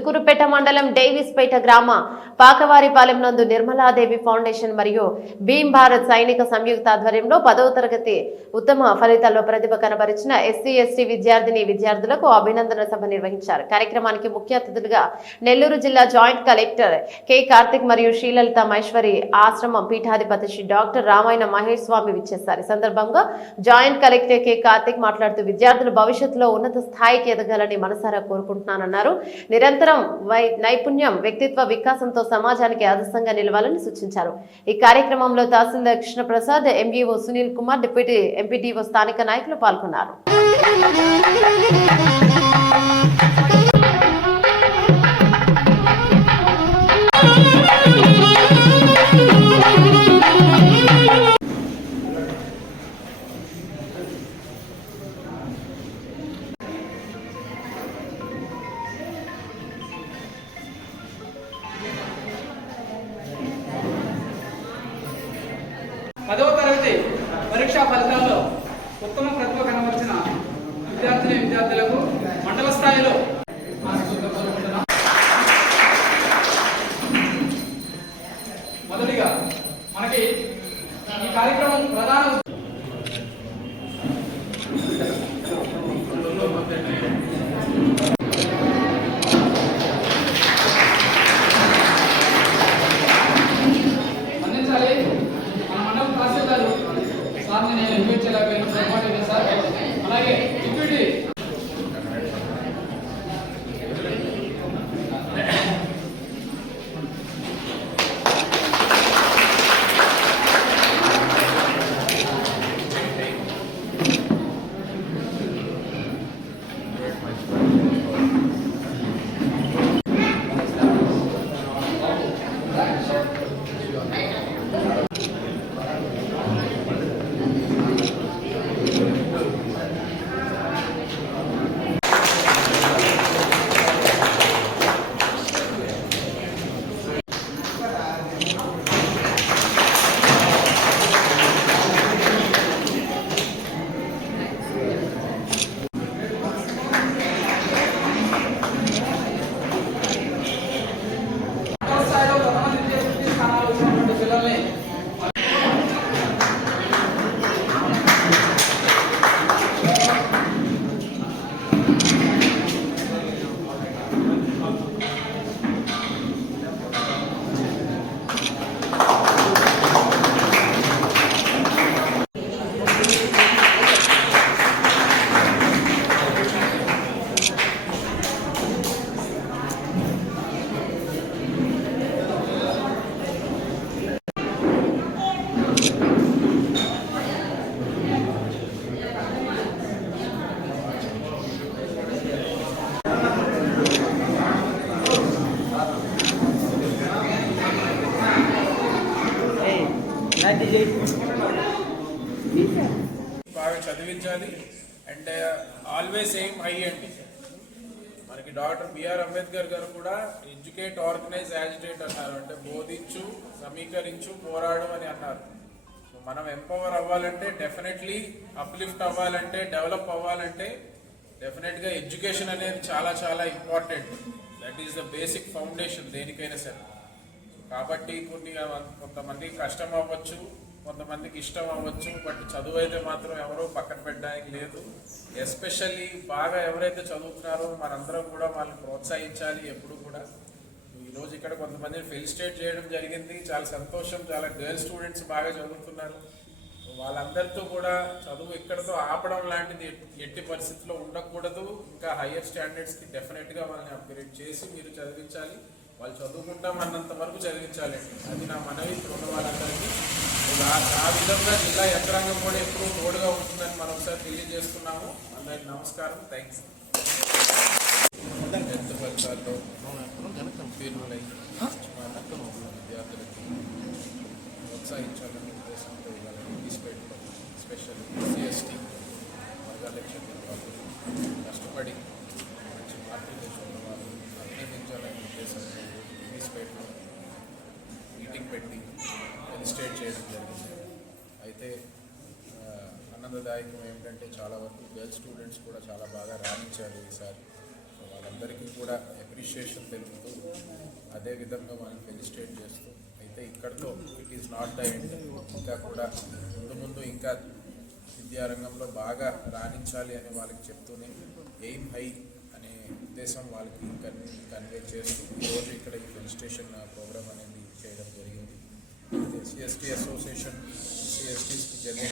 ఇందుకూరుపేట మండలం డేవిస్పేట గ్రామ పాకవారిపాలెం నందు నిర్మలాదేవి ఫౌండేషన్ మరియు భీమ్ భారత్ సైనిక సంయుక్త ఆధ్వర్యంలో 10వ తరగతి ఉత్తమ ఫలితాల్లో ప్రతిభ కనబరిచిన ఎస్సీ/ఎస్టీ విద్యార్థులకు అభినందన సభ నిర్వహించారు. కార్యక్రమానికి ముఖ్య అతిథులుగా నెల్లూరు జిల్లా జాయింట్ కలెక్టర్ కె కార్తిక్ మరియు శ్రీలలిత మహేశ్వరి ఆశ్రమం పీఠాధిపతి శ్రీ డాక్టర్ రామాయణ మహేష్ స్వామి విచ్చేశారు. ఈ సందర్భంగా జాయింట్ కలెక్టర్ కె కార్తిక్ మాట్లాడుతూ విద్యార్థులు భవిష్యత్తులో ఉన్నత స్థాయికి ఎదగాలని మనసారా కోరుకుంటున్నానన్నారు. నిరంతరం నైపుణ్యం వ్యక్తిత్వ వికాసంతో సమాజానికి ఆదర్శంగా నిలవాలని సూచించారు. ఈ కార్యక్రమంలో tahsildar Krishnaprasad, MEO Sunil Kumar, deputy MPDO స్థానిక నాయకులు పాల్గొన్నారు. పదవ తరగతి పరీక్షా ఫలితాల్లో ఉత్తమ ప్రతిభ కనబరిచిన విద్యార్థులకు మండల స్థాయిలో మొదటిగా మనకి ఈ కార్యక్రమం ప్రధాన నేను ఇన్వైట్ సార్. అలాగే డిప్యూటీ బాగా చదివించాలి అండ్ ఆల్వేస్ ఎయిమ్ హై అండి. మనకి డాక్టర్ బిఆర్ అంబేద్కర్ గారు కూడా ఎడ్యుకేట్, ఆర్గనైజ్, యాజిటేట్ అన్నారు. అంటే బోధించు, సమీకరించు, పోరాడు అని అన్నారు. మనం ఎంపవర్ అవ్వాలంటే, డెఫినెట్లీ అప్లిఫ్ట్ అవ్వాలంటే, డెవలప్ అవ్వాలంటే డెఫినెట్గా ఎడ్యుకేషన్ అనేది చాలా చాలా important. That is the basic foundation దేనికైనా సరే. కాబట్టి కొంతమందికి కష్టం అవ్వచ్చు, కొంతమందికి ఇష్టం అవ్వచ్చు, బట్ చదువు అయితే మాత్రం ఎవరో పక్కన పెట్టడానికి లేదు. ఎస్పెషల్లీ బాగా ఎవరైతే చదువుతున్నారో మనందరం కూడా వాళ్ళని ప్రోత్సహించాలి ఎప్పుడు కూడా. ఈరోజు ఇక్కడ కొంతమందిని ఫెలిసిటేట్ చేయడం జరిగింది, చాలా సంతోషం. చాలా గర్ల్ స్టూడెంట్స్ బాగా చదువుతున్నారు. వాళ్ళందరితో కూడా చదువు ఇక్కడతో ఆపడం లాంటిది ఎట్టి పరిస్థితుల్లో ఉండకూడదు. ఇంకా హయ్యర్ స్టాండర్డ్స్కి డెఫినెట్గా వాళ్ళని అప్గ్రేడ్ చేసి మీరు చదివించాలి. వాళ్ళు చదువుకుంటాం అన్నంత వరకు చదివించాలండి. అది నా మనవి ఉన్న వాళ్ళందరికీ. ఆ విధంగా జిల్లా యంత్రాంగం కూడా ఎప్పుడూ తోడుగా ఉంటుందని మనం ఒకసారి తెలియజేస్తున్నాము. అందరికి నమస్కారం. థ్యాంక్స్. 10th ఫలితాల్లో ఉత్తీర్ణులై విద్యార్థులకి ప్రోత్సహించాలని ఉద్దేశంతో ఇవాళ డేవిస్పేటలో స్పెషల్ ఎస్సీ/ఎస్టీ వర్గాలక్ష్యం వాళ్ళు కష్టపడి మంచి మార్కులు తెచ్చుకున్న వాళ్ళు అభినందించాలని ఉద్దేశంతో డేవిస్పేటలో మీటింగ్ పెట్టి ఫెలిసిటేట్ చేయడం జరిగింది. అయితే ఆనందదాయకం ఏమిటంటే చాలా వరకు గర్ల్స్ స్టూడెంట్స్ కూడా చాలా బాగా రాణించారు ఈసారి. వాళ్ళందరికీ కూడా అప్రిషియేషన్ తెలుపుతూ అదేవిధంగా వాళ్ళని ఫెలిసిటేట్ చేస్తూ అయితే ఇక్కడితో it is not the end. ఇంకా కూడా ముందు ఇంకా విద్యారంగంలో బాగా రాణించాలి అని వాళ్ళకి చెప్తూనే ఎయిమ్ హై అనే ఉద్దేశం వాళ్ళకి కన్వే చేస్తూ ఈరోజు ఇక్కడ ఈ ఫెలిసిటేషన్ ప్రోగ్రామ్ అనేది చేయడం జరిగింది. ఎస్సీ ఎస్టీ అసోసియేషన్ ఎస్సీ ఎస్టీస్కి జరిగే